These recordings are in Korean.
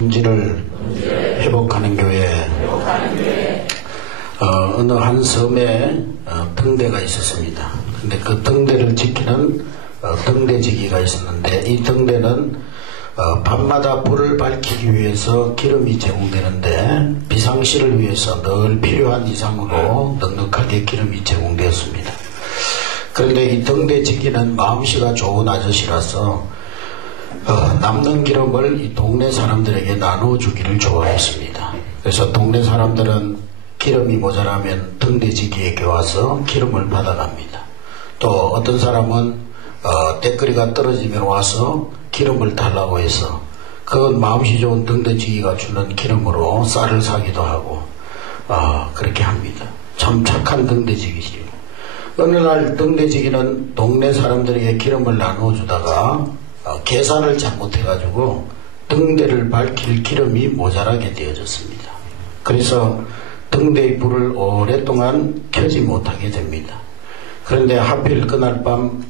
본질을 회복하는 교회. 어느 한 섬에 등대가 있었습니다. 근데 그 등대를 지키는 등대지기가 있었는데, 이 등대는 밤마다 불을 밝히기 위해서 기름이 제공되는데 비상시를 위해서 늘 필요한 이상으로 넉넉하게 기름이 제공되었습니다. 그런데 이 등대지기는 마음씨가 좋은 아저씨라서 남는 기름을 이 동네 사람들에게 나눠주기를 좋아했습니다. 그래서 동네 사람들은 기름이 모자라면 등대지기에게 와서 기름을 받아갑니다. 또 어떤 사람은 때거리가 떨어지면 와서 기름을 달라고 해서 그 마음씨 좋은 등대지기가 주는 기름으로 쌀을 사기도 하고 그렇게 합니다. 참 착한 등대지기지요. 어느 날 등대지기는 동네 사람들에게 기름을 나눠주다가 계산을 잘못해가지고 등대를 밝힐 기름이 모자라게 되어졌습니다. 그래서 등대의 불을 오랫동안 켜지 못하게 됩니다. 그런데 하필 그날 밤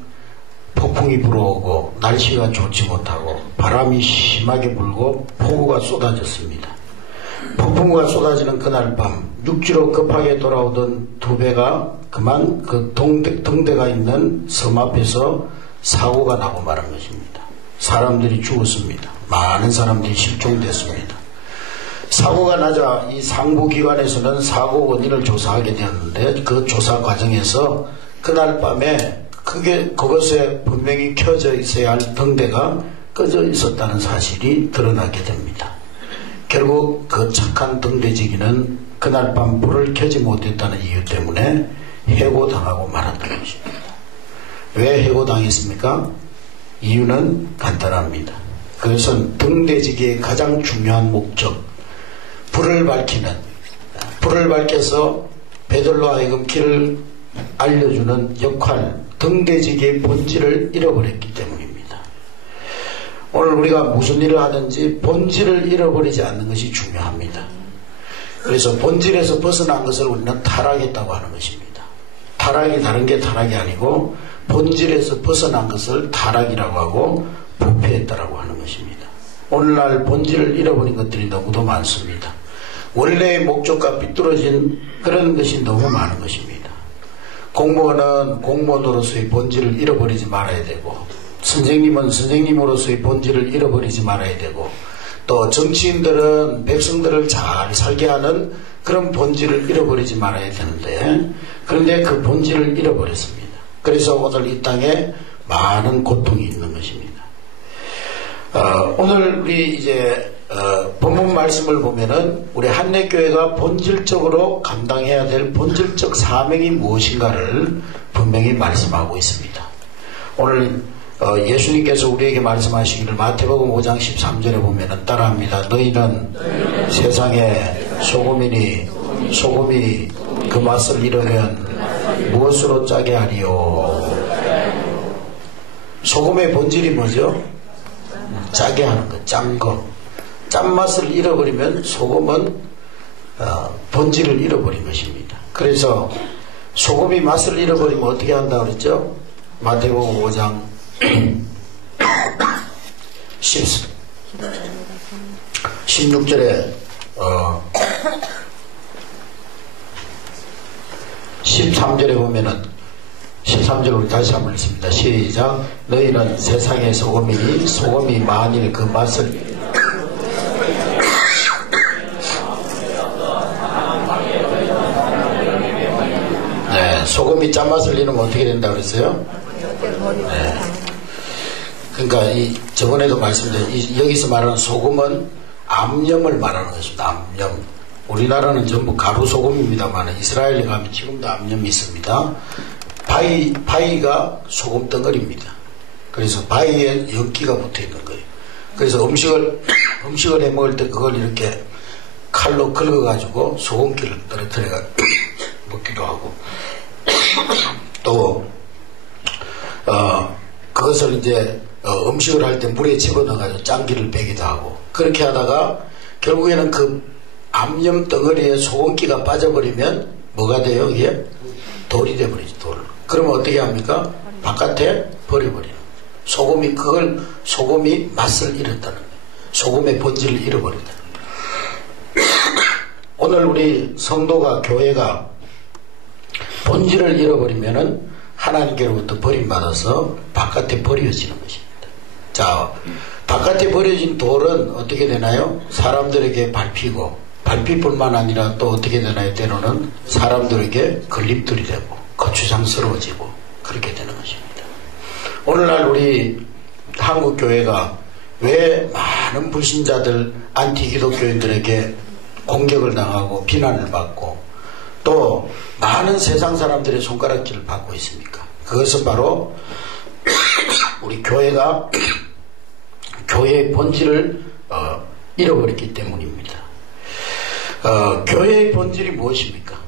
폭풍이 불어오고 날씨가 좋지 못하고 바람이 심하게 불고 폭우가 쏟아졌습니다. 폭풍우가 쏟아지는 그날 밤 육지로 급하게 돌아오던 두 배가 그만 그 등대가 있는 섬 앞에서 사고가 나고 말한 것입니다. 사람들이 죽었습니다. 많은 사람들이 실종됐습니다. 사고가 나자 이 상부기관에서는 사고 원인을 조사하게 되었는데, 그 조사 과정에서 그날 밤에 그것에 분명히 켜져 있어야 할 등대가 꺼져 있었다는 사실이 드러나게 됩니다. 결국 그 착한 등대지기는 그날 밤 불을 켜지 못했다는 이유 때문에 해고당하고 말았던 것입니다. 왜 해고당했습니까? 이유는 간단합니다. 그것은 등대지기의 가장 중요한 목적, 불을 밝혀서 배들로 하여금 길을 알려주는 역할, 등대지기의 본질을 잃어버렸기 때문입니다. 오늘 우리가 무슨 일을 하든지 본질을 잃어버리지 않는 것이 중요합니다. 그래서 본질에서 벗어난 것을 우리는 타락했다고 하는 것입니다. 타락이 다른 게 타락이 아니고 본질에서 벗어난 것을 타락이라고 하고 부패했다라고 하는 것입니다. 오늘날 본질을 잃어버린 것들이 너무도 많습니다. 원래의 목적과 삐뚤어진 그런 것이 너무 많은 것입니다. 공무원은 공무원으로서의 본질을 잃어버리지 말아야 되고, 선생님은 선생님으로서의 본질을 잃어버리지 말아야 되고, 또 정치인들은 백성들을 잘 살게 하는 그런 본질을 잃어버리지 말아야 되는데, 그런데 그 본질을 잃어버렸습니다. 그래서 오늘 이 땅에 많은 고통이 있는 것입니다. 오늘 우리 이제 본문 말씀을 보면은 우리 한례교회가 본질적으로 감당해야 될 본질적 사명이 무엇인가를 분명히 말씀하고 있습니다. 오늘 예수님께서 우리에게 말씀하시기를 마태복음 5장 13절에 보면은 따라합니다. 너희는 세상의 소금이니 소금이 그 맛을 잃으면 무엇으로 짜게 하리요? 소금의 본질이 뭐죠? 짜게 하는 것, 짠 거. 짠맛을 잃어버리면 소금은 본질을 잃어버린 것입니다. 그래서 소금이 맛을 잃어버리면 어떻게 한다고 그랬죠? 마태복음 5장 16절에 13절에 보면은 13절 우리 다시 한번 읽습니다. 시작. 너희는 세상의 소금이니 소금이 만일 그 맛을 소금이 짠맛을 잃으면 어떻게 된다고 그랬어요? 네. 그러니까 저번에도 말씀드린 여기서 말하는 소금은 암염을 말하는 것입니다. 암염. 우리나라는 전부 가루 소금입니다만 이스라엘에 가면 지금도 암염이 있습니다. 바위가 소금 덩어리입니다. 그래서 바위에 연기가 붙어 있는 거예요. 그래서 음식을 해 먹을 때 그걸 이렇게 칼로 긁어가지고 소금기를 떨어뜨려가 먹기도 하고, 또 그것을 이제 음식을 할 때 물에 집어넣어가지고 짠기를 빼기도 하고, 그렇게 하다가 결국에는 그 암염 덩어리에 소금기가 빠져버리면 뭐가 돼요? 이게 돌이 돼버리죠. 돌. 그러면 어떻게 합니까? 바깥에 버려버려요. 소금이 맛을 잃었다는 거예요. 소금의 본질을 잃어버린다. 오늘 우리 성도가 교회가 본질을 잃어버리면은 하나님께로부터 버림받아서 바깥에 버려지는 것입니다. 자, 바깥에 버려진 돌은 어떻게 되나요? 사람들에게 밟히고, 밟힐뿐만 아니라 또 어떻게 되나요? 때로는 사람들에게 걸림돌이 되고 거추장스러워지고 그렇게 되는 것입니다. 오늘날 우리 한국교회가 왜 많은 불신자들, 안티기독교인들에게 공격을 당하고 비난을 받고 또 많은 세상 사람들의 손가락질을 받고 있습니까? 그것은 바로 우리 교회가 교회의 본질을 잃어버렸기 때문입니다. 교회의 본질이 무엇입니까?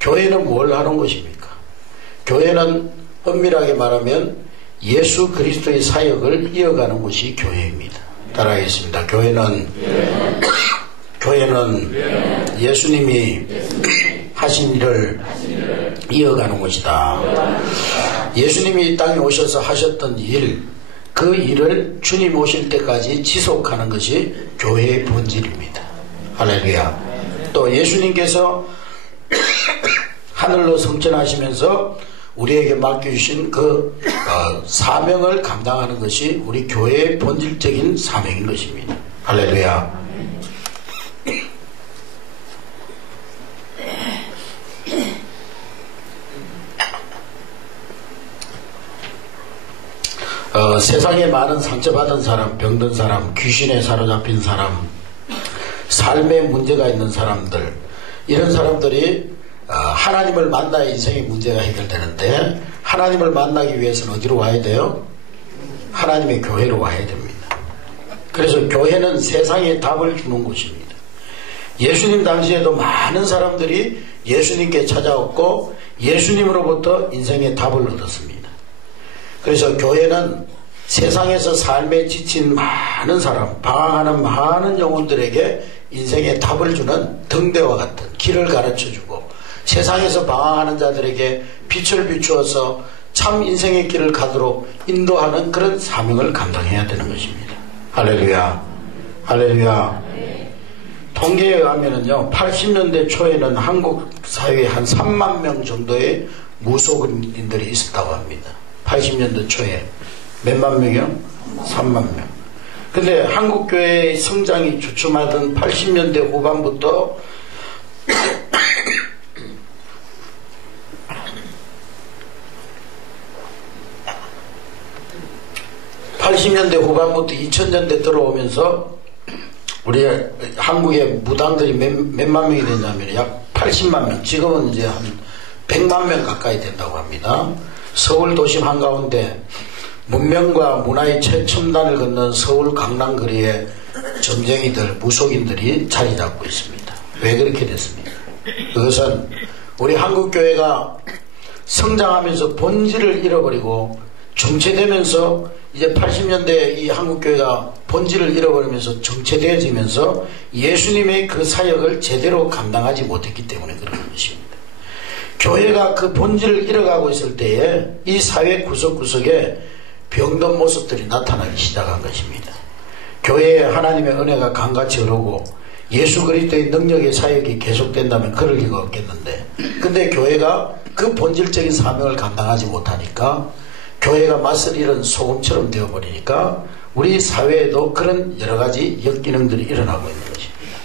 교회는 뭘 하는 것입니까? 교회는 엄밀하게 말하면 예수 그리스도의 사역을 이어가는 것이 교회입니다. 따라하겠습니다. 교회는 예수님이 하신 일을 이어가는 것이다. 예수님이 이 땅에 오셔서 하셨던 일, 그 일을 주님 오실 때까지 지속하는 것이 교회의 본질입니다. 할렐루야. 또 예수님께서 하늘로 승천하시면서 우리에게 맡겨주신 그 사명을 감당하는 것이 우리 교회의 본질적인 사명인 것입니다. 할렐루야. 세상에 많은 상처받은 사람, 병든 사람, 귀신에 사로잡힌 사람, 삶에 문제가 있는 사람들, 이런 사람들이 하나님을 만나야 인생의 문제가 해결되는데, 하나님을 만나기 위해서는 어디로 와야 돼요? 하나님의 교회로 와야 됩니다. 그래서 교회는 세상에 답을 주는 곳입니다. 예수님 당시에도 많은 사람들이 예수님께 찾아왔고 예수님으로부터 인생의 답을 얻었습니다. 그래서 교회는 세상에서 삶에 지친 많은 사람, 방황하는 많은 영혼들에게 인생의 답을 주는 등대와 같은 길을 가르쳐주고, 세상에서 방황하는 자들에게 빛을 비추어서 참 인생의 길을 가도록 인도하는 그런 사명을 감당해야 되는 것입니다. 할렐루야. 할렐루야. 통계에 의하면요, 80년대 초에는 한국 사회에 한 3만 명 정도의 무속인들이 있었다고 합니다. 80년대 초에 몇만 명이요? 3만 명. 근데 한국교회의 성장이 주춤하던 80년대 후반부터 80년대 후반부터 2000년대 들어오면서 우리 한국의 무당들이 몇만 명이 됐냐면 약 80만 명, 지금은 이제 한 100만 명 가까이 된다고 합니다. 서울 도심 한가운데 문명과 문화의 최첨단을 걷는 서울 강남거리에 점쟁이들, 무속인들이 자리 잡고 있습니다. 왜 그렇게 됐습니까? 그것은 우리 한국교회가 성장하면서 본질을 잃어버리고 정체되면서 이제 80년대 이 한국교회가 본질을 잃어버리면서 정체되어지면서 예수님의 그 사역을 제대로 감당하지 못했기 때문에 그런 것입니다. 교회가 그 본질을 잃어가고 있을 때에 이 사회 구석구석에 병든 모습들이 나타나기 시작한 것입니다. 교회에 하나님의 은혜가 강같이 흐르고 예수 그리스도의 능력의 사역이 계속된다면 그럴 리가 없겠는데, 근데 교회가 그 본질적인 사명을 감당하지 못하니까 교회가 맛을 잃은 소금처럼 되어버리니까 우리 사회에도 그런 여러가지 역기능들이 일어나고 있는 것입니다.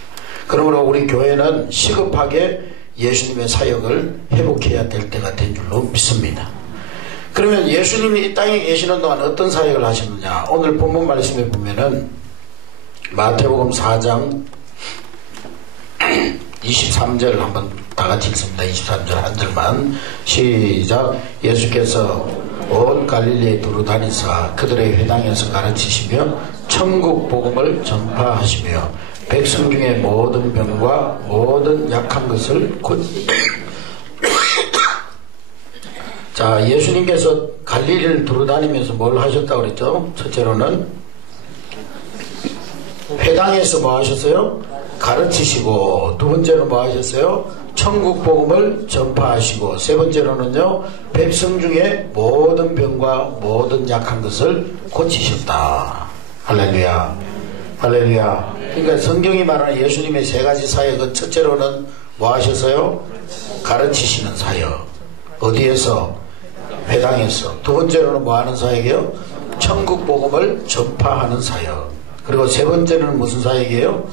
그러므로 우리 교회는 시급하게 예수님의 사역을 회복해야 될 때가 된 줄로 믿습니다. 그러면 예수님이 이 땅에 계시는 동안 어떤 사역을 하셨느냐? 오늘 본문 말씀에 보면은 마태복음 4장 23절 한번 다 같이 읽습니다. 23절 한 절만 시작. 예수께서 온 갈릴리에 두루 다니사 그들의 회당에서 가르치시며 천국 복음을 전파하시며 백성 중에 모든 병과 모든 약한 것을 자, 예수님께서 갈릴리를 두루 다니면서 뭘 하셨다고 그랬죠? 첫째로는 회당에서 뭐 하셨어요? 가르치시고, 두 번째로 뭐 하셨어요? 천국 복음을 전파하시고, 세 번째로는요, 백성 중에 모든 병과 모든 약한 것을 고치셨다. 할렐루야. 할렐루야. 그러니까 성경이 말하는 예수님의 세 가지 사역은 첫째로는 뭐 하셨어요? 가르치시는 사역. 어디에서? 회당에서. 두 번째로는 뭐 하는 사역이에요? 천국 복음을 전파하는 사역. 그리고 세 번째는 무슨 사역이에요?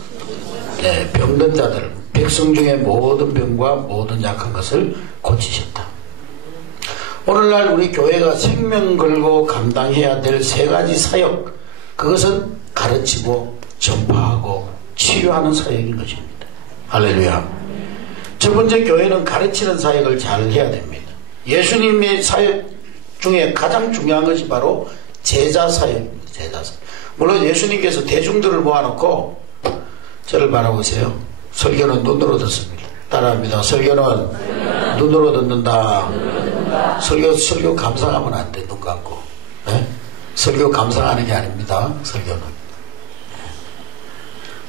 네, 병든 자들, 백성 중에 모든 병과 모든 약한 것을 고치셨다. 오늘날 우리 교회가 생명 걸고 감당해야 될 세 가지 사역, 그것은 가르치고 전파하고 치유하는 사역인 것입니다. 할렐루야. 첫 번째, 교회는 가르치는 사역을 잘 해야 됩니다. 예수님의 사역 중에 가장 중요한 것이 바로 제자 사역입니다. 제자 사역. 물론 예수님께서 대중들을 모아놓고 저를 바라보세요. 설교는 눈으로 듣습니다. 따라합니다. 설교는 눈으로 듣는다. 설교 감상하면 안 돼. 눈 감고. 네? 설교 감상하는 게 아닙니다. 설교는.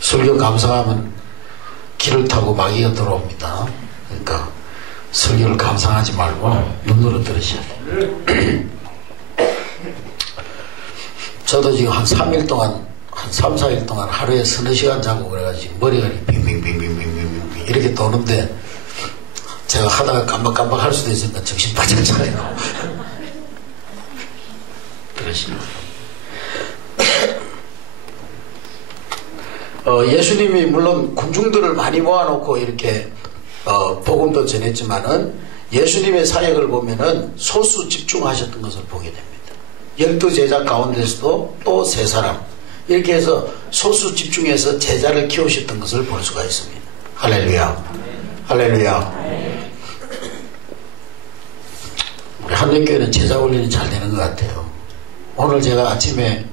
설교 감상하면 길을 타고 마귀가 들어옵니다. 그러니까 설교를 감상하지 말고 눈으로 들으셔야 돼요. 저도 지금 한 3일 동안, 한 3, 4일 동안 하루에 서너 시간 자고 그래가지고 머리가 빙빙빙빙빙빙빙 이렇게 도는데 제가 하다가 깜박깜박 할 수도 있으니까 정신 바짝 차려요. 그러시면 예수님이 물론 군중들을 많이 모아놓고 이렇게 복음도 전했지만은 예수님의 사역을 보면은 소수 집중하셨던 것을 보게 됩니다. 12제자 가운데서도 또 3사람 이렇게 해서 소수 집중해서 제자를 키우셨던 것을 볼 수가 있습니다. 할렐루야. 할렐루야. 우리 한국교회는 제자 훈련이 잘 되는 것 같아요. 오늘 제가 아침에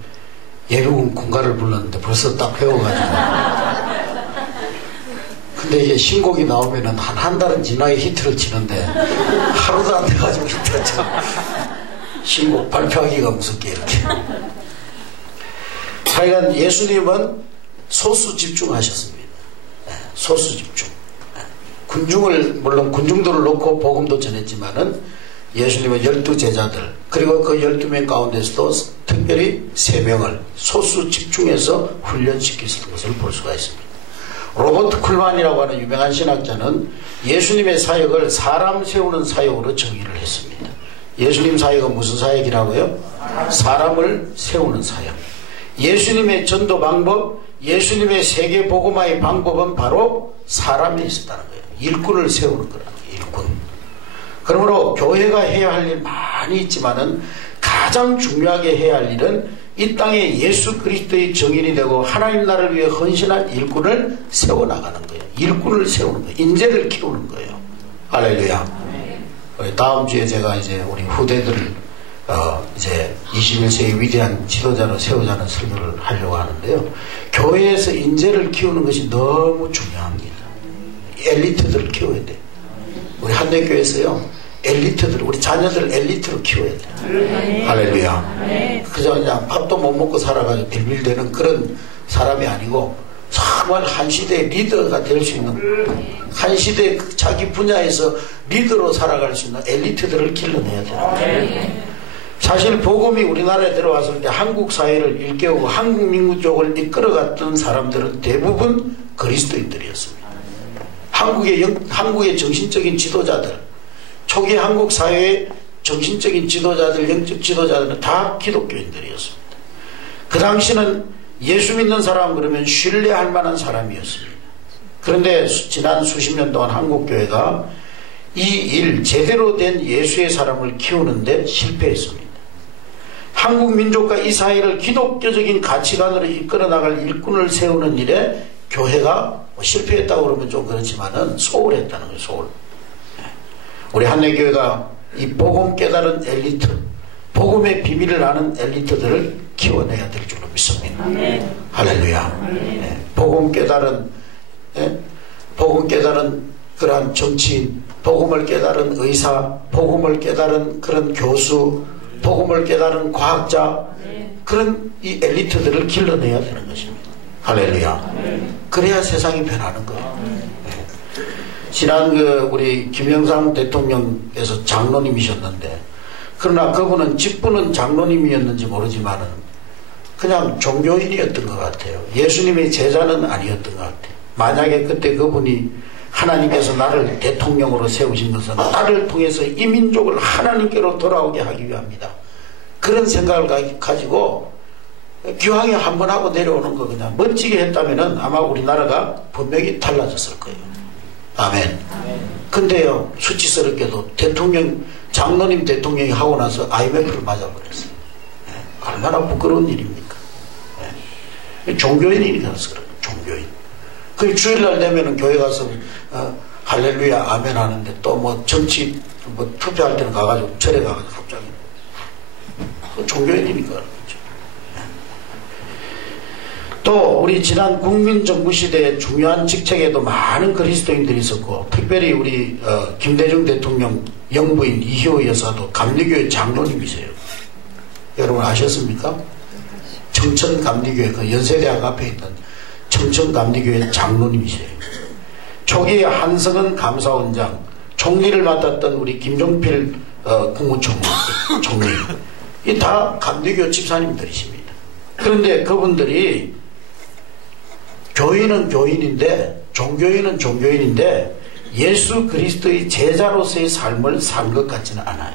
예비군 군가를 불렀는데 벌써 딱 배워가지고 근데 이게 신곡이 나오면은 한 달은 지나야 히트를 치는데 하루도 안 돼가지고 히트를 쳐. 신곡 발표하기가 무섭게 이렇게. 하여간 예수님은 소수 집중하셨습니다. 소수 집중. 물론 군중들을 놓고 복음도 전했지만은 예수님은 12제자들 그리고 그 12명 가운데서도 특별히 3명을 소수 집중해서 훈련시켰던 것을 볼 수가 있습니다. 로버트 쿨만이라고 하는 유명한 신학자는 예수님의 사역을 사람 세우는 사역으로 정의를 했습니다. 예수님 사역은 무슨 사역이라고요? 사람을 세우는 사역. 예수님의 전도 방법, 예수님의 세계 복음화의 방법은 바로 사람에 있었다는 거예요. 일꾼을 세우는 거라는 거예요. 일꾼. 그러므로 교회가 해야 할 일 많이 있지만은 가장 중요하게 해야 할 일은 이 땅에 예수 그리스도의 정인이 되고 하나님 나라를 위해 헌신한 일꾼을 세워나가는 거예요. 일꾼을 세우는 거예요. 인재를 키우는 거예요. 할렐루야. 다음 주에 제가 이제 우리 후대들을 이제 21세기 위대한 지도자로 세우자는 설교를 하려고 하는데요. 교회에서 인재를 키우는 것이 너무 중요합니다. 엘리트들을 키워야 돼요. 우리 한대교회에서요. 엘리트들, 우리 자녀들 엘리트로 키워야 돼요. 할렐루야. 그저 그냥 밥도 못 먹고 살아가지고 빌빌대는 그런 사람이 아니고 정말 한 시대의 리더가 될 수 있는, 한 시대 자기 분야에서 리더로 살아갈 수 있는 엘리트들을 길러내야 돼요. 사실 복음이 우리나라에 들어왔을 때 한국 사회를 일깨우고 한국 민족을 이끌어갔던 사람들은 대부분 그리스도인들이었습니다. 한국의 정신적인 지도자들, 초기 한국 사회의 정신적인 지도자들, 영적 지도자들은 다 기독교인들이었습니다. 그 당시는 예수 믿는 사람 그러면 신뢰할 만한 사람이었습니다. 그런데 지난 수십 년 동안 한국교회가 이 일, 제대로 된 예수의 사람을 키우는데 실패했습니다. 한국 민족과 이 사회를 기독교적인 가치관으로 이끌어 나갈 일꾼을 세우는 일에 교회가 실패했다고 그러면 좀 그렇지만은 소홀했다는 거예요. 소홀. 우리 한래교회가 이 복음 깨달은 엘리트, 복음의 비밀을 아는 엘리트들을 키워내야 될 줄로 믿습니다. 할렐루야. 복음 깨달은 그러한 정치인, 복음을 깨달은 의사, 복음을 깨달은 그런 교수, 복음을 깨달은 과학자, 그런 이 엘리트들을 길러내야 되는 것입니다. 할렐루야. 그래야 세상이 변하는 거예요. 지난 우리 김영삼 대통령께서 장로님이셨는데, 그러나 그분은 직분은 장로님이었는지 모르지만은 그냥 종교인이었던 것 같아요. 예수님의 제자는 아니었던 것 같아요. 만약에 그때 그분이 하나님께서 나를 대통령으로 세우신 것은 나를 통해서 이 민족을 하나님께로 돌아오게 하기 위함이다. 그런 생각을 가지고 기왕에 한번 하고 내려오는 거 그냥 멋지게 했다면은 아마 우리나라가 분명히 달라졌을 거예요. 아멘. 근데요, 수치스럽게도 장로님 대통령이 하고 나서 IMF를 맞아버렸어요. 얼마나 부끄러운 일입니까? 종교인이니까 그래요. 종교인. 그 주일날 되면은 교회 가서 할렐루야 아멘 하는데 또 뭐 정치 뭐 투표할 때는 가가지고 절에 가가지고 갑자기 종교인이니까 그렇죠. 또 우리 지난 국민정부시대의 중요한 직책에도 많은 그리스도인들이 있었고, 특별히 우리 김대중 대통령 영부인 이희호 여사도 감리교회 장로님이세요. 여러분 아셨습니까? 청천감리교회 그 연세대학 앞에 있던 청천감리교회 장로님이세요. 초기에 한성은 감사원장, 총리를 맡았던 우리 김종필 국무총리, 이 다 감리교 집사님들이십니다. 그런데 그분들이 교인은 교인인데, 종교인은 종교인인데 예수 그리스도의 제자로서의 삶을 산 것 같지는 않아요.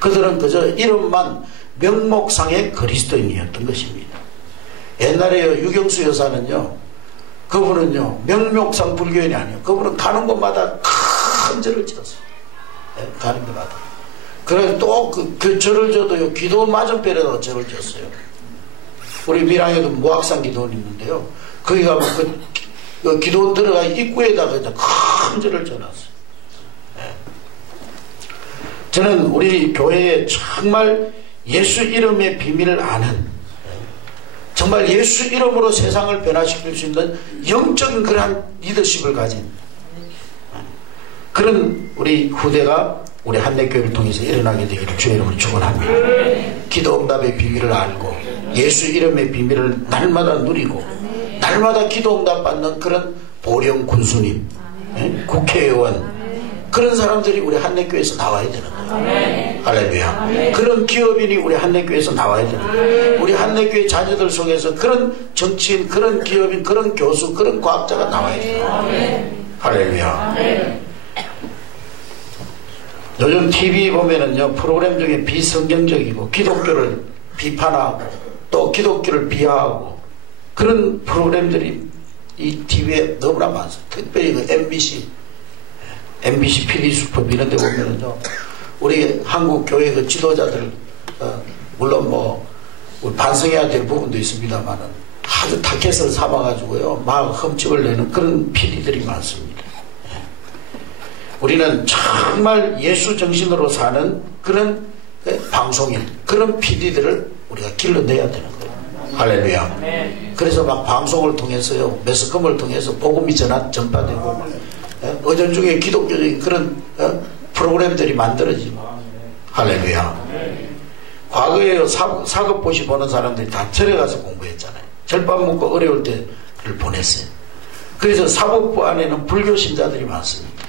그들은 그저 이름만 명목상의 그리스도인이었던 것입니다. 옛날에 유경수 여사는요, 그분은요 명목상 불교인이 아니에요. 그분은 가는 곳마다 큰 절을 지었어요. 네, 가는 곳마다. 그래서 또 그 절을 져도요, 기도원 맞은편에다가 절을 지었어요. 우리 밀양에도 무학산 기도원이 있는데요, 거기 가면 그 기도원 들어가 입구에다가 큰 절을 져놨어요. 네. 저는 우리 교회에 정말 예수 이름의 비밀을 아는, 정말 예수 이름으로 세상을 변화시킬 수 있는 영적인 그러한 리더십을 가진 그런 우리 후대가 우리 한내교회를 통해서 일어나게 되기를 주의 이름으로 축원합니다. 기도응답의 비밀을 알고 예수 이름의 비밀을 날마다 누리고 날마다 기도응답 받는 그런 보령 군수님, 국회의원, 그런 사람들이 우리 한내교회에서 나와야 되는 거예요. 할렐루야. 그런 기업인이 우리 한내교회에서 나와야 되는 거예요. 우리 한내교회 자녀들 속에서 그런 정치인, 그런 기업인, 그런 교수, 그런 과학자가 나와야 되는 거예요. 할렐루야. 요즘 TV 보면은요, 프로그램 중에 비성경적이고 기독교를 비판하고 또 기독교를 비하하고 그런 프로그램들이 이 TV에 너무나 많습니다. 특별히 그 MBC PD수첩 이런 데 보면은요, 우리 한국 교회 그 지도자들, 물론 뭐 반성해야 될 부분도 있습니다만은 아주 타켓을 삼아가지고요 막 흠집을 내는 그런 PD들이 많습니다. 우리는 정말 예수 정신으로 사는 그런 방송인, 그런 PD들을 우리가 길러내야 되는 거예요. 할렐루야. 그래서 막 방송을 통해서요, 매스컴을 통해서 복음이 전파되고 어전 중에 기독교적인 그런 프로그램들이 만들어지고. 할렐루야. 과거에 사급고시 보는 사람들이 다 절에 가서 공부했잖아요. 절밥 먹고 어려울 때를 보냈어요. 그래서 사법부 안에는 불교 신자들이 많습니다.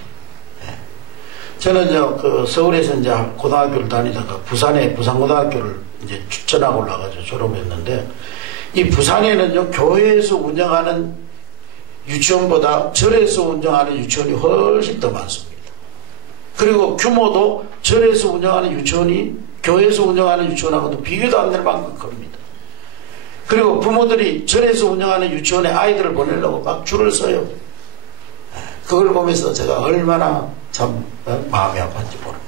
저는 그 서울에서 이제 고등학교를 다니다가 부산에 부산고등학교를 이제 전학 올라가서 졸업했는데, 이 부산에는요 교회에서 운영하는 유치원보다 절에서 운영하는 유치원이 훨씬 더 많습니다. 그리고 규모도 절에서 운영하는 유치원이 교회에서 운영하는 유치원하고도 비교도 안 될 만큼 큽니다. 그리고 부모들이 절에서 운영하는 유치원에 아이들을 보내려고 막 줄을 서요. 그걸 보면서 제가 얼마나 참 마음이 아팠는지 모릅니다.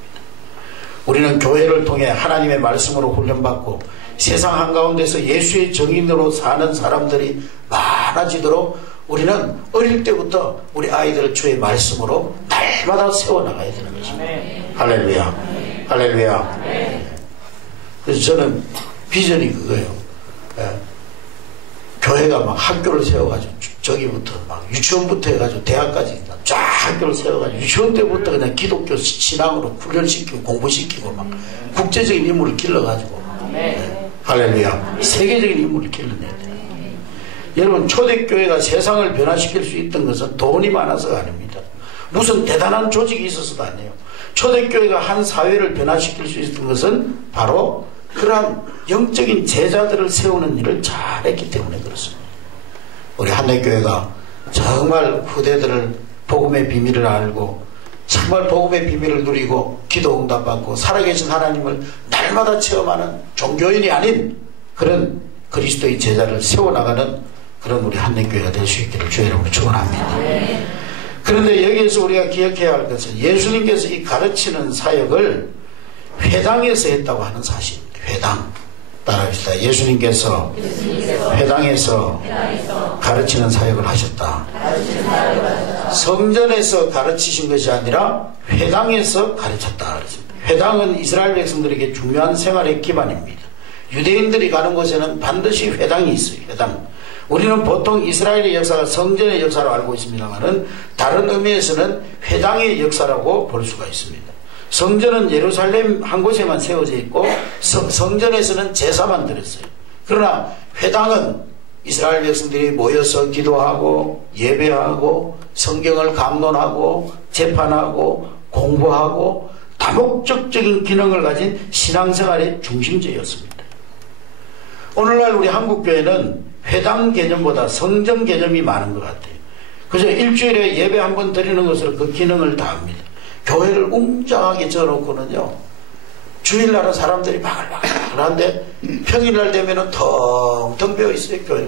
우리는 교회를 통해 하나님의 말씀으로 훈련받고 세상 한가운데서 예수의 정인으로 사는 사람들이 많아지도록 우리는 어릴 때부터 우리 아이들을 주의 말씀으로 날마다 세워나가야 되는 것입니다. 할렐루야. 할렐루야. 그래서 저는 비전이 그거예요. 교회가 막 학교를 세워가지고 저기부터 막 유치원부터 해가지고 대학까지 쫙 학교를 세워가지고 유치원 때부터 그냥 기독교 신앙으로 훈련시키고 공부시키고 막 국제적인 인물을 길러가지고 할렐루야. 세계적인 인물을 길러내야 돼요. 여러분, 초대교회가 세상을 변화시킬 수 있던 것은 돈이 많아서가 아닙니다. 무슨 대단한 조직이 있어서도 아니에요. 초대교회가 한 사회를 변화시킬 수 있었던 것은 바로 그러한 영적인 제자들을 세우는 일을 잘했기 때문에 그렇습니다. 우리 한내교회가 정말 후대들을 복음의 비밀을 알고 정말 복음의 비밀을 누리고 기도 응답받고 살아계신 하나님을 날마다 체험하는 종교인이 아닌 그런 그리스도의 제자를 세워나가는 그런 우리 한내교회가 될 수 있기를 주의 이름으로 축원합니다. 그런데 여기에서 우리가 기억해야 할 것은 예수님께서 이 가르치는 사역을 회당에서 했다고 하는 사실입니다. 회당. 따라합시다. 예수님께서 회당에서 가르치는 사역을 하셨다. 성전에서 가르치신 것이 아니라 회당에서 가르쳤다. 회당은 이스라엘 백성들에게 중요한 생활의 기반입니다. 유대인들이 가는 곳에는 반드시 회당이 있어요. 회당. 우리는 보통 이스라엘의 역사가 성전의 역사로 알고 있습니다만 다른 의미에서는 회당의 역사라고 볼 수가 있습니다. 성전은 예루살렘 한 곳에만 세워져 있고 성전에서는 제사만 드렸어요. 그러나 회당은 이스라엘 백성들이 모여서 기도하고 예배하고 성경을 강론하고 재판하고 공부하고 다목적적인 기능을 가진 신앙생활의 중심지였습니다. 오늘날 우리 한국교회는 회당 개념보다 성전 개념이 많은 것 같아요. 그래서 일주일에 예배 한 번 드리는 것으로 그 기능을 다합니다. 교회를 웅장하게 져놓고는요, 주일날은 사람들이 바글바글한데 평일날 되면은 텅텅 비어 있어요. 교회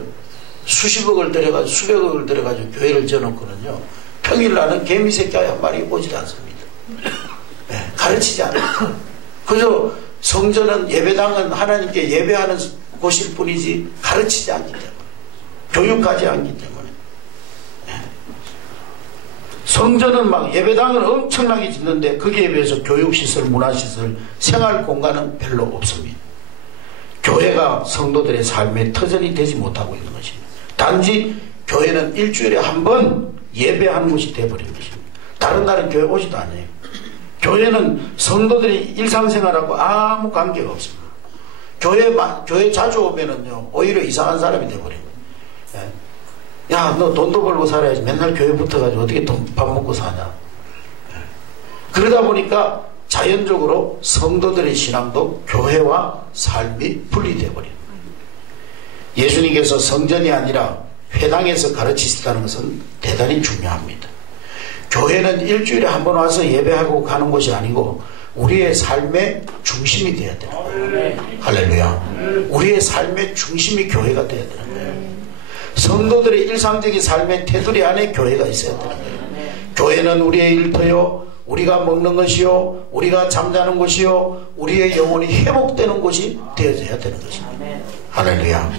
수십억을 들여가지고 수백억을 들여가지고 교회를 져놓고는요, 평일날은 개미새끼 한 마리 오질 않습니다. 네, 가르치지 않아요. 그래서 성전은 예배당은 하나님께 예배하는 곳일 뿐이지 가르치지 않기 때문에, 교육하지 않기 때문에. 성전은 막 예배당은 엄청나게 짓는데 거기에 비해서 교육시설, 문화시설, 생활공간은 별로 없습니다. 교회가 성도들의 삶의 터전이 되지 못하고 있는 것입니다. 단지 교회는 일주일에 한 번 예배하는 곳이 되어버린 것입니다. 다른 날은 교회 오지도 않아요. 교회는 성도들이 일상생활하고 아무 관계가 없습니다. 교회 자주 오면은요, 오히려 이상한 사람이 되어버린 거예요. 야, 너 돈도 벌고 살아야지. 맨날 교회 붙어가지고 어떻게 밥 먹고 사냐. 그러다 보니까 자연적으로 성도들의 신앙도 교회와 삶이 분리되어 버립니다. 예수님께서 성전이 아니라 회당에서 가르치셨다는 것은 대단히 중요합니다. 교회는 일주일에 한 번 와서 예배하고 가는 곳이 아니고 우리의 삶의 중심이 되어야 되는 거예요. 할렐루야. 우리의 삶의 중심이 교회가 되어야 되는 거예요. 성도들의 일상적인 삶의 테두리 안에 교회가 있어야 되는 거예요. 교회는 우리의 일터요, 우리가 먹는 것이요, 우리가 잠자는 곳이요, 우리의 영혼이 회복되는 곳이 되어져야 되는 것입니다. 할렐루야.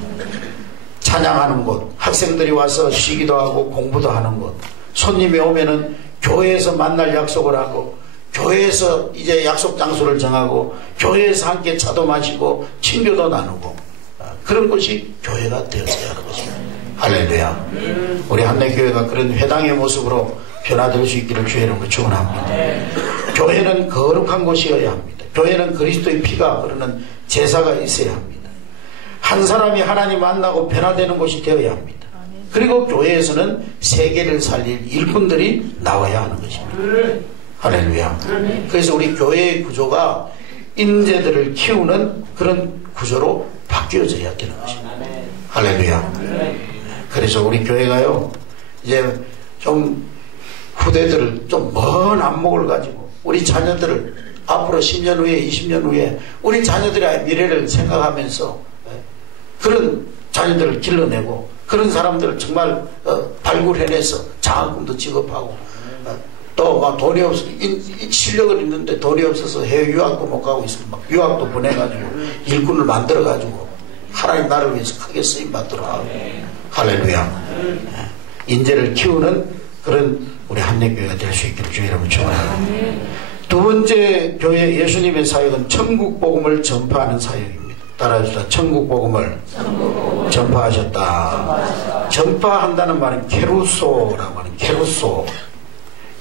찬양하는 곳, 학생들이 와서 쉬기도 하고 공부도 하는 곳, 손님이 오면은 교회에서 만날 약속을 하고, 교회에서 이제 약속 장소를 정하고, 교회에서 함께 차도 마시고 친교도 나누고, 그런 것이 교회가 되어져야 하는 것입니다. 할렐루야. 우리 한내교회가 그런 회당의 모습으로 변화될 수 있기를 주의 이름으로 축원합니다. 교회는 거룩한 곳이어야 합니다. 교회는 그리스도의 피가 흐르는 제사가 있어야 합니다. 한 사람이 하나님 만나고 변화되는 곳이 되어야 합니다. 그리고 교회에서는 세계를 살릴 일꾼들이 나와야 하는 것입니다. 할렐루야. 그래서 우리 교회의 구조가 인재들을 키우는 그런 구조로 바뀌어져야 되는 것입니다. 할렐루야. 그래서 우리 교회가요, 이제 좀 후대들을 좀 먼 안목을 가지고 우리 자녀들을 앞으로 10년 후에 20년 후에 우리 자녀들의 미래를 생각하면서 그런 자녀들을 길러내고 그런 사람들을 정말 발굴해내서 장학금도 지급하고 또 막 돈이 없어, 실력은 있는데 돈이 없어서 해외 유학도 못 가고 있으면 막 유학도 보내가지고 일꾼을 만들어가지고 하나님 나를 위해서 크게 쓰임받도록 하고. 할렐루야. 인재를 키우는 그런 우리 한내교회가 될 수 있기를 주의 이름으로 축원합니다. 두 번째 교회 예수님의 사역은 천국 복음을 전파하는 사역입니다. 따라해주세요. 천국 복음을 전파하셨다. 전파한다는 말은 케루소라고 하는 케루소.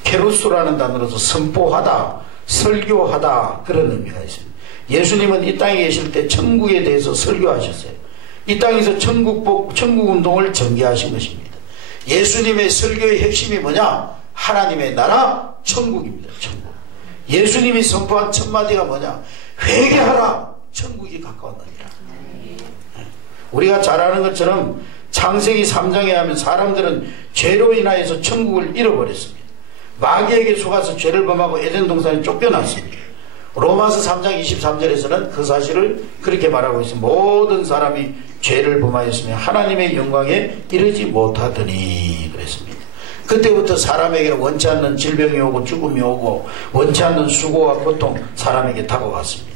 케루소라는 단어로서 선포하다, 설교하다 그런 의미가 있습니다. 예수님은 이 땅에 계실 때 천국에 대해서 설교하셨어요. 이 땅에서 천국 운동을 전개하신 것입니다. 예수님의 설교의 핵심이 뭐냐? 하나님의 나라 천국입니다. 천국. 예수님이 선포한 첫 마디가 뭐냐? 회개하라, 천국이 가까웠느니라. 우리가 잘 아는 것처럼 창세기 3장에 하면 사람들은 죄로 인하여서 천국을 잃어버렸습니다. 마귀에게 속아서 죄를 범하고 에덴 동산에 쫓겨났습니다. 로마서 3장 23절에서는 그 사실을 그렇게 말하고 있습니다. 모든 사람이 죄를 범하였으며 하나님의 영광에 이르지 못하더니 그랬습니다. 그때부터 사람에게는 원치 않는 질병이 오고 죽음이 오고 원치 않는 수고와 고통 사람에게 다가왔습니다.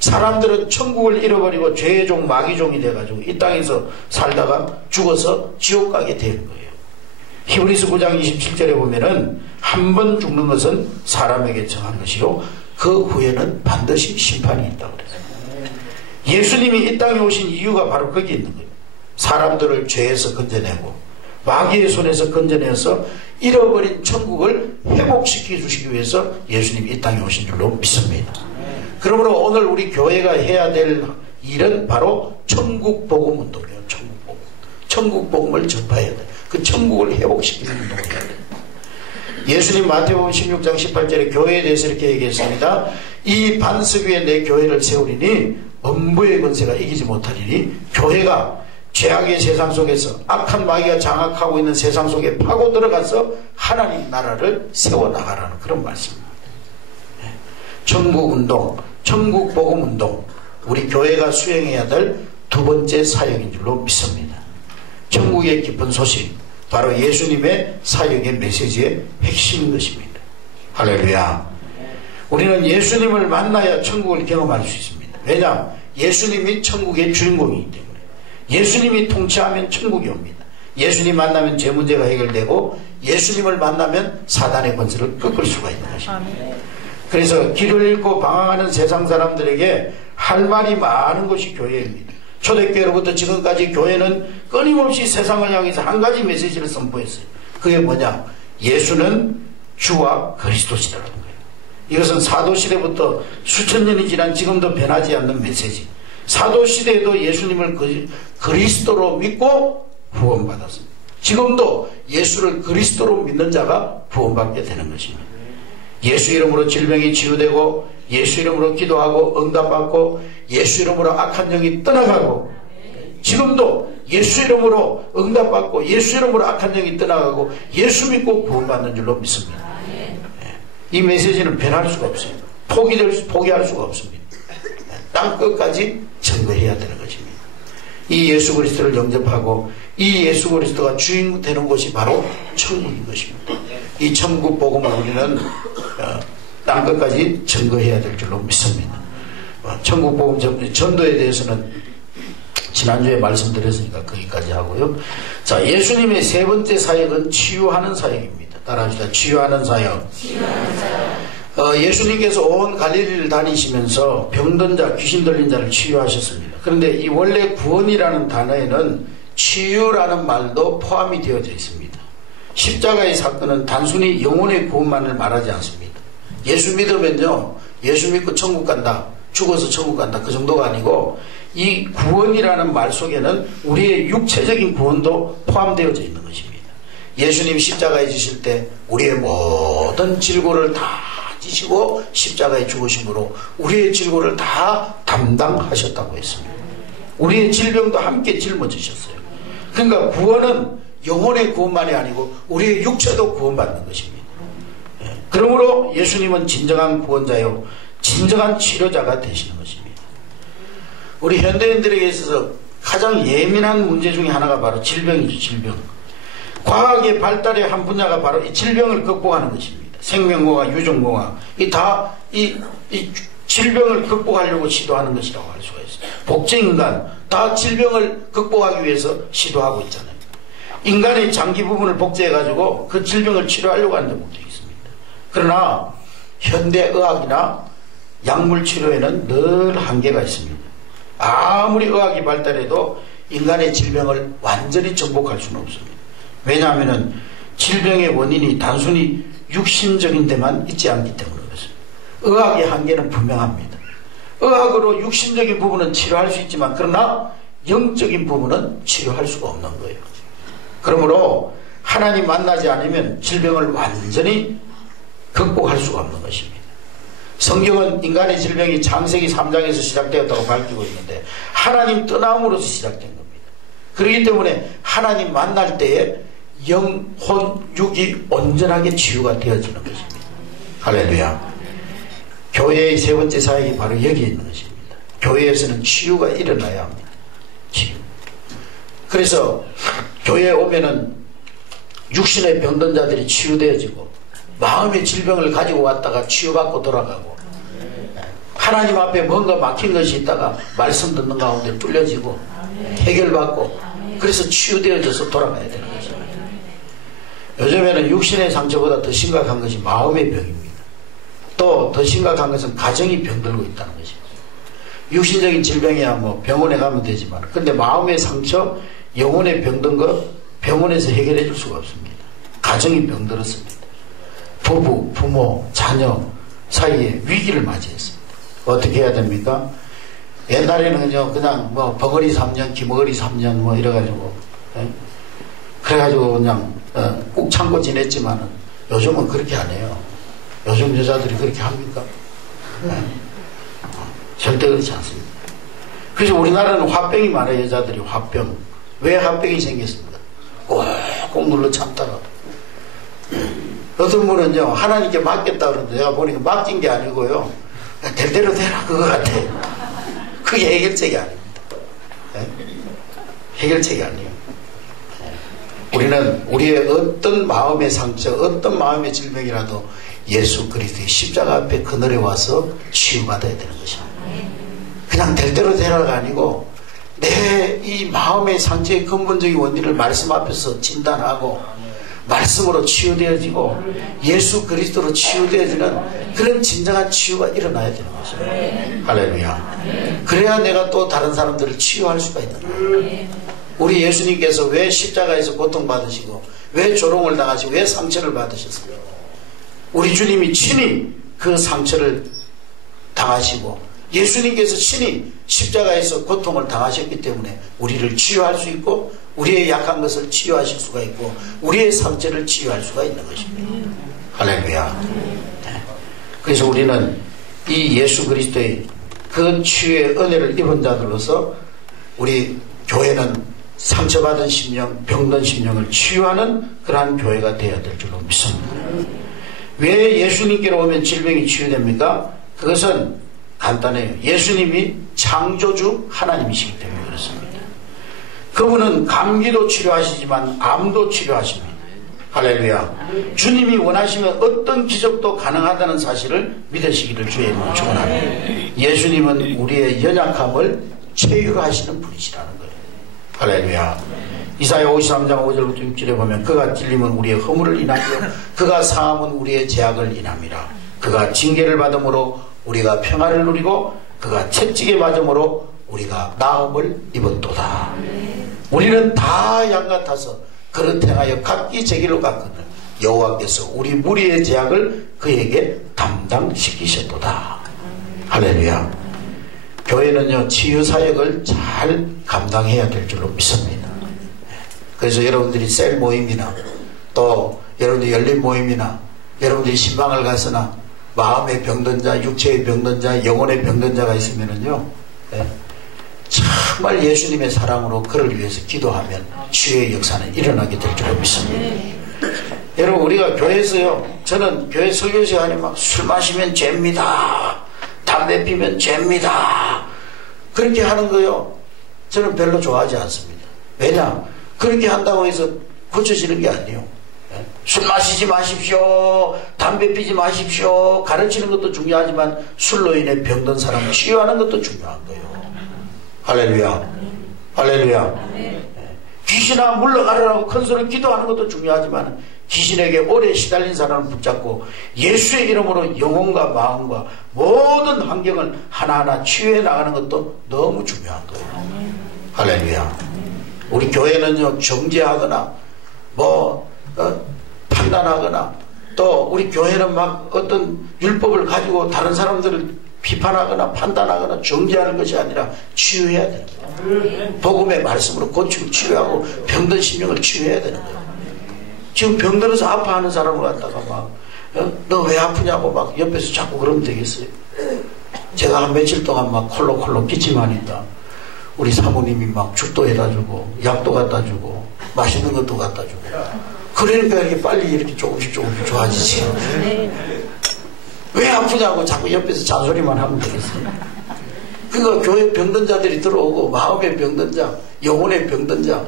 사람들은 천국을 잃어버리고 죄의 종 마귀종이 돼가지고 이 땅에서 살다가 죽어서 지옥 가게 되는 거예요. 히브리서 9장 27절에 보면은 한 번 죽는 것은 사람에게 정한 것이요 그 후에는 반드시 심판이 있다고 그래요. 예수님이 이 땅에 오신 이유가 바로 거기 있는 거예요. 사람들을 죄에서 건져내고 마귀의 손에서 건져내서 잃어버린 천국을 회복시켜 주시기 위해서 예수님이 이 땅에 오신 줄로 믿습니다. 그러므로 오늘 우리 교회가 해야 될 일은 바로 천국 복음 운동이에요. 천국 복음. 천국 복음을 전파해야 돼요. 그 천국을 회복시키는 운동을 해야 돼요. 예수님 마태복음 16장 18절에 교회에 대해서 이렇게 얘기했습니다. 이 반석 위에 내 교회를 세우리니 음부의 권세가 이기지 못하리니 교회가 죄악의 세상 속에서 악한 마귀가 장악하고 있는 세상 속에 파고 들어가서 하나님 나라를 세워나가라는 그런 말씀입니다. 천국운동, 천국복음운동, 우리 교회가 수행해야 될 두 번째 사역인 줄로 믿습니다. 천국의 기쁜 소식, 바로 예수님의 사역의 메시지의 핵심인 것입니다. 할렐루야. 우리는 예수님을 만나야 천국을 경험할 수 있습니다. 왜냐? 예수님이 천국의 주인공이기 때문에. 예수님이 통치하면 천국이 옵니다. 예수님 만나면 죄 문제가 해결되고 예수님을 만나면 사단의 권세를 꺾을 수가 있는 것입니다. 그래서 길을 잃고 방황하는 세상 사람들에게 할 말이 많은 것이 교회입니다. 초대교회로부터 지금까지 교회는 끊임없이 세상을 향해서 한 가지 메시지를 선포했어요. 그게 뭐냐? 예수는 주와 그리스도시라는 거예요. 이것은 사도시대부터 수천 년이 지난 지금도 변하지 않는 메시지. 사도시대에도 예수님을 그리스도로 믿고 구원받았습니다. 지금도 예수를 그리스도로 믿는 자가 구원받게 되는 것입니다. 예수 이름으로 질병이 치유되고 예수 이름으로 기도하고 응답받고 예수 이름으로 악한 영이 떠나가고 지금도 예수 이름으로 응답받고 예수 이름으로 악한 영이 떠나가고 예수 믿고 구원받는 줄로 믿습니다. 이 메시지는 변할 수가 없어요. 포기할 수가 없습니다. 땅 끝까지 증거해야 되는 것입니다. 이 예수 그리스도를 영접하고 이 예수 그리스도가 주인 되는 곳이 바로 천국인 것입니다. 이 천국 복음을 우리는 땅 끝까지 증거해야 될 줄로 믿습니다. 천국 복음 전도에 대해서는 지난주에 말씀드렸으니까 거기까지 하고요. 자, 예수님의 세 번째 사역은 치유하는 사역입니다. 따라합시다. 치유하는 사역. 예수님께서 온 갈릴리를 다니시면서 병든 자, 귀신 들린 자를 치유하셨습니다. 그런데 이 원래 구원이라는 단어에는 치유라는 말도 포함이 되어져 있습니다. 십자가의 사건은 단순히 영혼의 구원만을 말하지 않습니다. 예수 믿으면요, 예수 믿고 천국 간다, 죽어서 천국 간다, 그 정도가 아니고 이 구원이라는 말 속에는 우리의 육체적인 구원도 포함되어져 있는 것입니다. 예수님 십자가에 지실 때 우리의 모든 질고를 다 지시고 십자가에 죽으심으로 우리의 질고를 다 담당하셨다고 했습니다. 우리의 질병도 함께 짊어지셨어요. 그러니까 구원은 영혼의 구원만이 아니고 우리의 육체도 구원받는 것입니다. 그러므로 예수님은 진정한 구원자요 진정한 치료자가 되시는 것입니다. 우리 현대인들에게 있어서 가장 예민한 문제 중에 하나가 바로 질병이죠. 질병. 과학의 발달의 한 분야가 바로 이 질병을 극복하는 것입니다. 생명공학, 유전공학, 이 질병을 극복하려고 시도하는 것이라고 할 수가 있어요. 복제인간 다 질병을 극복하기 위해서 시도하고 있잖아요. 인간의 장기 부분을 복제해가지고 그 질병을 치료하려고 하는데 못되어 있습니다. 그러나 현대의학이나 약물치료에는 늘 한계가 있습니다. 아무리 의학이 발달해도 인간의 질병을 완전히 정복할 수는 없습니다. 왜냐하면 질병의 원인이 단순히 육신적인 데만 있지 않기 때문에 그렇습니다. 의학의 한계는 분명합니다. 의학으로 육신적인 부분은 치료할 수 있지만 그러나 영적인 부분은 치료할 수가 없는 거예요. 그러므로 하나님 만나지 않으면 질병을 완전히 극복할 수가 없는 것입니다. 성경은 인간의 질병이 창세기 3장에서 시작되었다고 밝히고 있는데 하나님 떠남으로서 시작된 겁니다. 그렇기 때문에 하나님 만날 때에 영, 혼, 육이 온전하게 치유가 되어지는 것입니다. 할렐루야. 교회의 세 번째 사역이 바로 여기에 있는 것입니다. 교회에서는 치유가 일어나야 합니다. 치유. 그래서 교회에 오면은 육신의 병든 자들이 치유되어지고 마음의 질병을 가지고 왔다가 치유받고 돌아가고, 하나님 앞에 뭔가 막힌 것이 있다가 말씀 듣는 가운데 뚫려지고 해결받고, 그래서 치유되어져서 돌아가야 되는 것입니다. 요즘에는 육신의 상처보다 더 심각한 것이 마음의 병입니다. 또 더 심각한 것은 가정이 병들고 있다는 것입니다. 육신적인 질병이야 뭐 병원에 가면 되지만, 근데 마음의 상처, 영혼의 병든 거 병원에서 해결해 줄 수가 없습니다. 가정이 병들었습니다. 부부, 부모, 자녀 사이에 위기를 맞이했습니다. 어떻게 해야 됩니까? 옛날에는 그냥 뭐 벙어리 3년, 기머거리 3년 뭐 이래가지고, 그래가지고 그냥 꾹 참고 지냈지만은 요즘은 그렇게 안 해요. 요즘 여자들이 그렇게 합니까? 절대 그렇지 않습니다. 그래서 우리나라는 화병이 많아요. 여자들이 화병. 왜 화병이 생겼습니까? 꾹꾹 눌러 참다가. 어떤 분은요, 하나님께 맡겼다 그러는데 내가 보니까 맡긴 게 아니고요, 될 대로 되라 그거 같아요. 그게 해결책이 아닙니다. 해결책이 아니에요. 우리는 우리의 어떤 마음의 상처, 어떤 마음의 질병이라도 예수 그리스도의 십자가 앞에 그늘에 와서 치유받아야 되는 것입니다. 그냥 될 대로 되라가 아니고 내 이 마음의 상처의 근본적인 원인을 말씀 앞에서 진단하고 말씀으로 치유되어지고 예수 그리스도로 치유되어지는 그런 진정한 치유가 일어나야 되는 것입니다. 할렐루야. 그래야 내가 또 다른 사람들을 치유할 수가 있는 거예요. 우리 예수님께서 왜 십자가에서 고통받으시고 왜 조롱을 당하시고 왜 상처를 받으셨어요? 우리 주님이 친히 그 상처를 당하시고 예수님께서 친히 십자가에서 고통을 당하셨기 때문에 우리를 치유할 수 있고 우리의 약한 것을 치유하실 수가 있고 우리의 상처를 치유할 수가 있는 것입니다. 할렐루야. 그래서 우리는 이 예수 그리스도의 그 치유의 은혜를 입은 자들로서 우리 교회는 상처받은 심령, 병든 심령을 치유하는 그러한 교회가 되어야 될 줄로 믿습니다. 왜 예수님께로 오면 질병이 치유됩니까? 그것은 간단해요. 예수님이 창조주 하나님이시기 때문에 그렇습니다. 그분은 감기도 치료하시지만 암도 치료하십니다. 할렐루야. 주님이 원하시면 어떤 기적도 가능하다는 사실을 믿으시기를 주의 이름으로 축원합니다. 예수님은 우리의 연약함을 치유하시는 분이시라는 거예요. 할렐루야. 이사야 53장 5절부터 6절에 보면 그가 찔림은 우리의 허물을 인하며 그가 상함은 우리의 죄악을 인함이라. 그가 징계를 받음으로 우리가 평화를 누리고 그가 채찍에 맞음으로 우리가 나음을 입었도다. 우리는 다 양같아서 그릇 행하여 각기 제 길로 갔거늘 여호와께서 우리 무리의 죄악을 그에게 담당시키셨도다. 할렐루야. 교회는요 치유사역을 잘 감당해야 될 줄로 믿습니다. 그래서 여러분들이 셀 모임이나 또 여러분들이 열린 모임이나 여러분들이 신방을 가서나 마음의 병든 자, 육체의 병든 자, 영혼의 병든 자가 있으면은요, 정말 예수님의 사랑으로 그를 위해서 기도하면 치유의 역사는 일어나게 될 줄로 믿습니다. 여러분 우리가 교회에서요, 저는 교회 설교 시간에 막 술 마시면 죄입니다, 담배 피면 죄입니다, 그렇게 하는 거요 저는 별로 좋아하지 않습니다. 왜냐? 그렇게 한다고 해서 고쳐지는 게 아니에요. 술 마시지 마십시오, 담배 피지 마십시오, 가르치는 것도 중요하지만 술로 인해 병든 사람 치유하는 것도 중요한 거예요. 할렐루야. 할렐루야. 귀신아 물러가라고 큰 소리 기도하는 것도 중요하지만 귀신에게 오래 시달린 사람을 붙잡고 예수의 이름으로 영혼과 마음과 모든 환경을 하나하나 치유해 나가는 것도 너무 중요한 거예요. 할렐루야. 우리 교회는요 정죄하거나 판단하거나 또 우리 교회는 막 어떤 율법을 가지고 다른 사람들을 비판하거나 판단하거나 정죄하는 것이 아니라 치유해야 됩니다. 복음의 말씀으로 고치고 치유하고 병든 심령을 치유해야 되는 거예요. 지금 병들어서 아파하는 사람을 갖다가 막 너 왜 아프냐고 막 옆에서 자꾸 그러면 되겠어요? 제가 한 며칠 동안 막 콜록콜록 기침만 있다. 우리 사모님이 막 죽도 해다 주고 약도 갖다 주고 맛있는 것도 갖다 주고 그러니까 이렇게 빨리 이렇게 조금씩 좋아지지. 왜 아프냐고 자꾸 옆에서 잔소리만 하면 되겠어요? 그러니까 교회 병든 자들이 들어오고 마음의 병든 자, 영혼의 병든 자,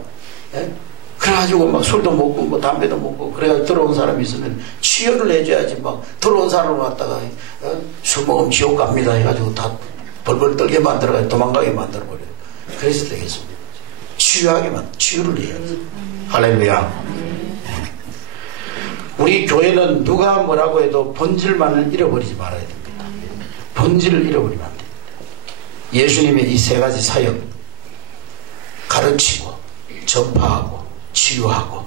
예? 그래가지고 막 술도 먹고 뭐 담배도 먹고 그래가지고 들어온 사람이 있으면 치유를 해줘야지. 막 들어온 사람을 갖다가 술 먹으면 지옥 갑니다 해가지고 다 벌벌 떨게 만들어가지고 도망가게 만들어버려요. 그래서 되겠습니다. 치유를 해야지. 할렐루야. 우리 교회는 누가 뭐라고 해도 본질만을 잃어버리지 말아야 됩니다. 본질을 잃어버리면 안 됩니다. 예수님의 이 세 가지 사역, 가르치고 전파하고 치유하고,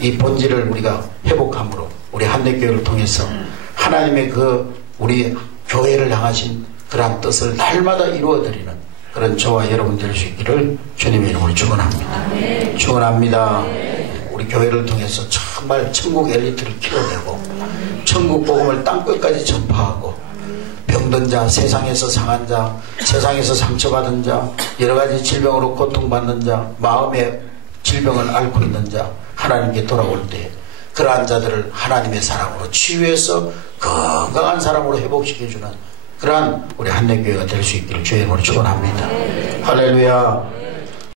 이 본질을 우리가 회복함으로 우리 한대교회를 통해서 하나님의 그 우리 교회를 향하신 그러한 뜻을 날마다 이루어드리는 그런 저와 여러분 될 수 있기를 주님의 이름으로 축원합니다. 축원합니다. 우리 교회를 통해서 정말 천국 엘리트를 키워내고 천국 복음을 땅끝까지 전파하고 병든 자, 세상에서 상한 자, 세상에서 상처받은 자, 여러가지 질병으로 고통받는 자, 마음의 질병을 앓고 있는 자, 하나님께 돌아올 때 그러한 자들을 하나님의 사랑으로 치유해서 건강한 사람으로 회복시켜주는 그러한 우리 한대교회가 될 수 있기를 주의 이름으로 축원합니다. 할렐루야.